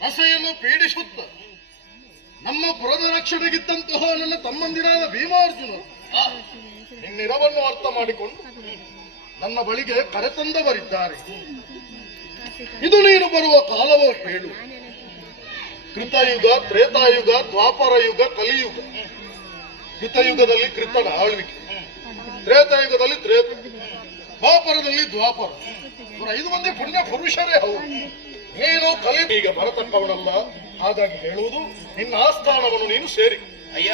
ರಸೆಯನ್ನು ಪೀಡಿಸುತ್ತ ನಮ್ಮ ಪುರದ ರಕ್ಷಣೆಗಿದ್ದಂತಹ ನನ್ನ ತಮ್ಮಂದಿರಾದ ಭೀಮಾರ್ಜುನರು ನಿನ್ನಿರವನ್ನು ಅರ್ಥ ಮಾಡಿಕೊಂಡು ನನ್ನ ಬಳಿಗೆ ಕರೆತಂದವರಿದ್ದಾರೆ. ಇದು ನೀನು ಬರುವ ಕಾಲವೋ ಹೇಳು. ಕೃತಯುಗ, ತ್ರೇತಾಯುಗ, ದ್ವಾಪರ ಯುಗ, ಕಲಿಯುಗ. ಕೃತಯುಗದಲ್ಲಿ ಕೃತನ ಆಳ್ವಿಕೆ, ತ್ರೇತಾಯುಗದಲ್ಲಿ ತ್ರೇತ, ದ್ವಾಪರದಲ್ಲಿ ದ್ವಾಪರ. 5 ಮಂದಿ ಪುಣ್ಯ ಪುರುಷರೇ ಹೌದು. ನೀನು ಈಗ ಬರತಕ್ಕವನಲ್ಲ. ಹಾಗಾಗಿ ಹೇಳುವುದು, ನಿನ್ನ ಆಸ್ಥಾನವನ್ನು ನೀನು ಸೇರಿ. ಅಯ್ಯ